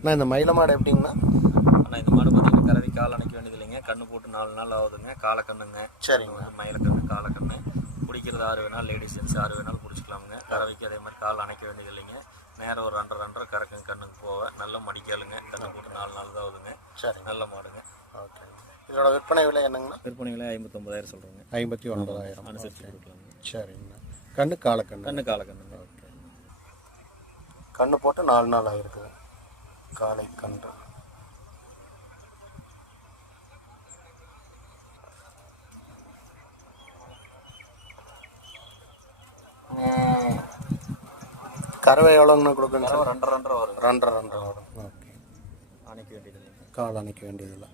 அண்ணா இந்த மயில மாடு எப்படிங்கண்ணா? ஆனால் இந்த மாடு பார்த்தீங்கன்னா கறவை கால் அணைக்க வேண்டியது இல்லைங்க. கண்ணு போட்டு 4 நாள் ஆகுதுங்க. காலக்கண்ணுங்க. சரிங்க. மயிலக்கண்ணு காலக்கண்ணு. பிடிக்கிறது 6 வேணாலும் லேடிஸ் ஜென்ஸ் 6 வேணாலும் பிடிச்சிக்கலாமுங்க. கறவைக்கு அதே மாதிரி கால் அணைக்க வேண்டியது இல்லைங்க. நேரம் ஒரு 2.5 கறக்குங்க. கண்ணுக்கு போக நல்ல மடிக்காலுங்க. கண்ணு போட்டு 4 நாள் தான் ஆகுதுங்க. சரி, நல்ல மாடுங்க. ஓகே. இதோட விற்பனை விலை என்னங்கண்ணா? விற்பனை விலை 59,000 சொல்கிறோங்க. 59,000 அனுசரித்து கொடுக்கலாங்க. சரிங்கண்ணா. கண்ணு காலக்கண்ணு. கண்ணு காலக்கண்ணுங்க. ஓகே. கண்ணு போட்டு 4 நாள் ஆகிருக்குது. காலை கன்று. கறவை எவ்வளோங்கண்ணா கொடுக்குங்க? 2.5 வரும். 2.5 வரும். ஓகே. அணைக்க வேண்டியது இல்லைங்க. கால் அணைக்க வேண்டியதில்லை.